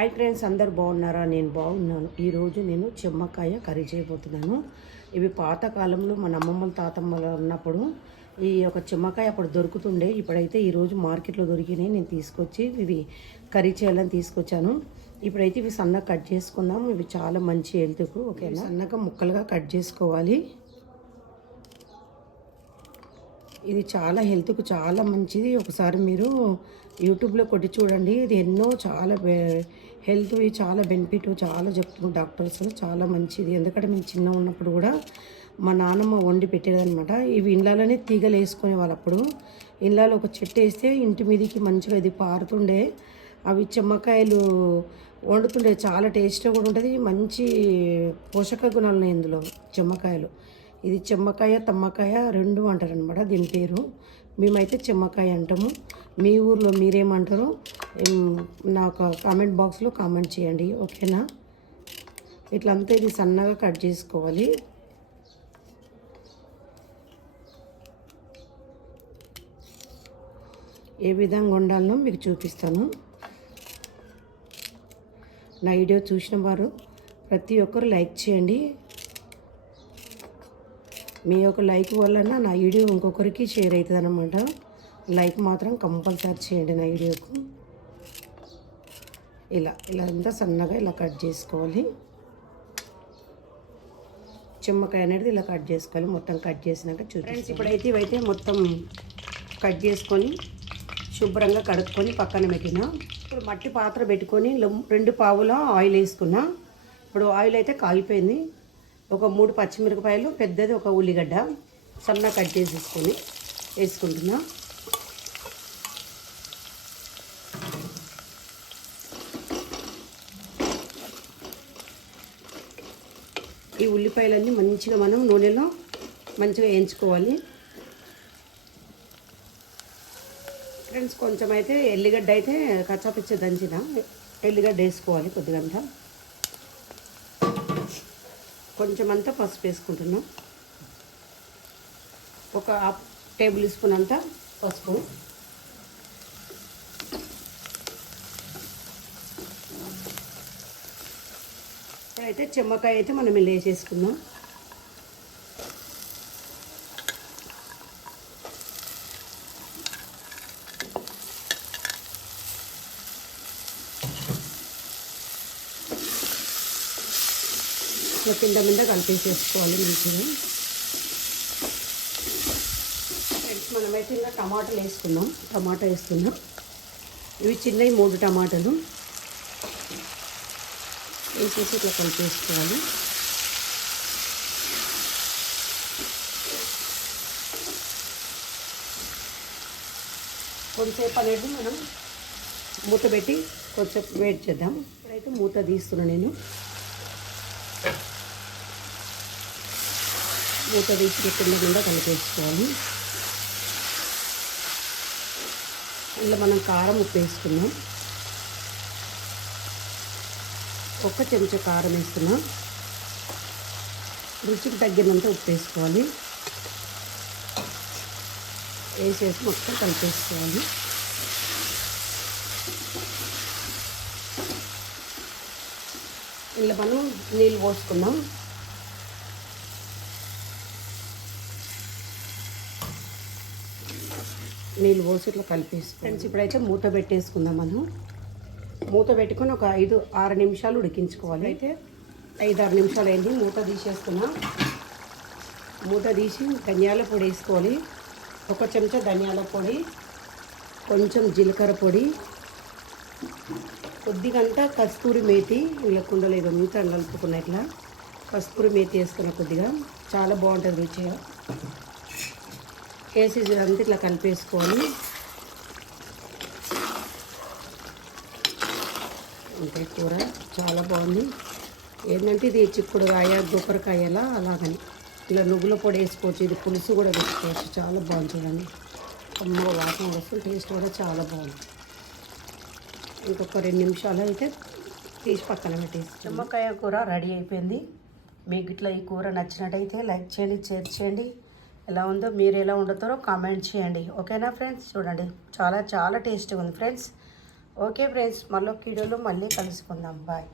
Hi friends, అందరు బాగున్నారా? నేను బాగున్నాను. ఈరోజు నేను చెమ్మకాయ కర్రీ చేయబోతున్నాను. ఇవి పాతకాలంలో మన అమ్మమ్మల తాతమ్మలు ఉన్నప్పుడు ఈ ఒక చెమ్మకాయ అప్పుడు దొరుకుతుండే. ఇప్పుడైతే ఈరోజు మార్కెట్లో దొరికినాయి. నేను తీసుకొచ్చి ఇవి కర్రీ చేయాలని తీసుకొచ్చాను. ఇప్పుడైతే ఇవి సన్నగా కట్ చేసుకుందాం. ఇవి చాలా మంచి హెల్త్కు. ఓకేనా? సన్నగా ముక్కలుగా కట్ చేసుకోవాలి. ఇది చాలా హెల్త్కు చాలా మంచిది. ఒకసారి మీరు యూట్యూబ్లో కొట్టి చూడండి. ఇది ఎన్నో చాలా హెల్త్ చాలా బెనిఫిట్ చాలా చెప్తున్నారు డాక్టర్స్. చాలా మంచిది. ఎందుకంటే మేము చిన్న ఉన్నప్పుడు కూడా మా నాన్నమ్మ వండి పెట్టేదనమాట. ఇవి ఇండ్లలోనే తీగలు వేసుకునే వాళ్ళు. అప్పుడు ఇండ్లలో ఒక చెట్టు వేస్తే ఇంటి మీదకి మంచిగా ఇది పారుతుండే. అవి చెమ్మకాయలు వండుతుండే. చాలా టేస్ట్గా కూడా ఉంటుంది. మంచి పోషక గుణాలు ఉన్నాయి ఇందులో చెమ్మకాయలు. ఇది చెమ్మకాయ తమ్మకాయ రెండు అంటారనమాట దీని పేరు. మేమైతే చెమ్మకాయ అంటాము. మీ ఊర్లో మీరేమంటారో నాకు కామెంట్ బాక్స్లో కామెంట్ చేయండి. ఓకేనా? ఇట్లంతా ఇది సన్నగా కట్ చేసుకోవాలి. ఏ విధంగా వండాలనో మీకు చూపిస్తాను. నా వీడియో చూసిన వారు ప్రతి ఒక్కరు లైక్ చేయండి. మీ యొక్క లైక్ వలన నా వీడియో ఇంకొకరికి షేర్ అవుతుంది అన్నమాట. లైక్ మాత్రం కంపల్సరీ చేయండి నా వీడియోకు. ఇలా అంతా సన్నగా ఇలా కట్ చేసుకోవాలి. చెమ్మకాయ అనేది ఇలా కట్ చేసుకోవాలి. మొత్తం కట్ చేసినాక చూడండి. ఇప్పుడైతే ఇవైతే మొత్తం కట్ చేసుకొని శుభ్రంగా కడుక్కొని పక్కన పెట్టిన. ఇప్పుడు మట్టి పాత్ర పెట్టుకొని 2 పావుల ఆయిల్ వేసుకున్నా. ఇప్పుడు ఆయిల్ అయితే కాగిపోయింది. ఒక 3 పచ్చిమిరపకాయలు, పెద్దది ఒక ఉల్లిగడ్డ సన్నగా కట్ చేసేసుకొని వేసుకుంటున్నా. ఈ ఉల్లిపాయలన్నీ మంచిగా మనం నూనెలో మంచిగా వేయించుకోవాలి ఫ్రెండ్స్. కొంచెం అయితే ఎల్లిగడ్డ అయితే కచ్చాపిచ్చ దంచిన ఎల్లిగడ్డ వేసుకోవాలి కొద్దిగంతా. కొంచెం అంతా పసుపు వేసుకుంటున్నాం. ఒక 1/2 టేబుల్ స్పూన్ అంతా పసుపు. ఇప్పుడైతే చెమ్మకాయ అయితే మనం ఇలా వేసేసుకుందాం. కింద మీద కలిపేసేసుకోవాలి మంచిగా. ఫ్రెండ్స్, మనమైతే ఇంకా టమాటాలు వేసుకుందాం. టమాటా వేస్తున్నాం. ఇవి చిన్నవి 3 టమాటాలు వేసేసి ఇట్లా కలిపేసుకోవాలి. కొంచెంసేపు అనేది మనం మూత పెట్టి కొంచెం వెయిట్ చేద్దాం. ఇప్పుడైతే మూత తీస్తున్నాను నేను. మూత తీసి కింద కలిపేసుకోవాలి. ఇలా మనం కారం ఉప్పు వేసుకున్నాం. 1 చెంచా కారం వేస్తున్నాం. రుచికి తగ్గినంత ఉప్పు వేసుకోవాలి. వేసేసి మొత్తం కలిపేసుకోవాలి. ఇలా మనం నీళ్ళు పోసుకుందాం. నీళ్ళు పోసి ఇట్లా కలిపేసి ఫ్రెండ్స్, ఇప్పుడైతే మూత పెట్టేసుకుందాం. మనం మూత పెట్టుకొని ఒక 5-6 నిమిషాలు ఉడికించుకోవాలి. అయితే 5-6 నిమిషాలు అయింది. మూత తీసేసుకున్నా. మూత తీసి ధనియాల పొడి వేసుకోవాలి. 1 చెంచా ధనియాల పొడి, కొంచెం జీలకర్ర పొడి, కొద్దిగంతా కస్తూరి మేతి. ఇలా కుండలేదు మీతో కలుపుకున్న ఇట్లా కస్తూరి మేతి వేసుకున్న కొద్దిగా. చాలా బాగుంటుంది రుచిగా. వేసి అంతా ఇట్లా కలిపేసుకోవాలి. అంటే కూర చాలా బాగుంది. ఏంటంటే ఇది చిక్కుడుకాయ గొప్పరకాయలా అలాగని ఇలా నువ్వుల పొడి వేసుకోవచ్చు. ఇది పులుసు కూడా వేసుకోవచ్చు. చాలా బాగుంది చూడండి. అమ్మగా వాసన వస్తుంది. టేస్ట్ కూడా చాలా బాగుంది. ఇంకొక 2 నిమిషాలు అయితే తీసి పక్కన పెట్టేసి చెమ్మకాయ కూర రెడీ అయిపోయింది. మీకు ఇట్లా ఈ కూర నచ్చినట్టయితే లైక్ చేయండి, షేర్ చేయండి. ఎలా ఉందో మీరు ఎలా వండుతారో కామెంట్ చేయండి. ఓకేనా ఫ్రెండ్స్? చూడండి చాలా టేస్టీగా ఉంది ఫ్రెండ్స్. ఓకే ఫ్రెండ్స్, మళ్ళీ వీడియోలో మళ్ళీ కలుసుకుందాం. బాయ్.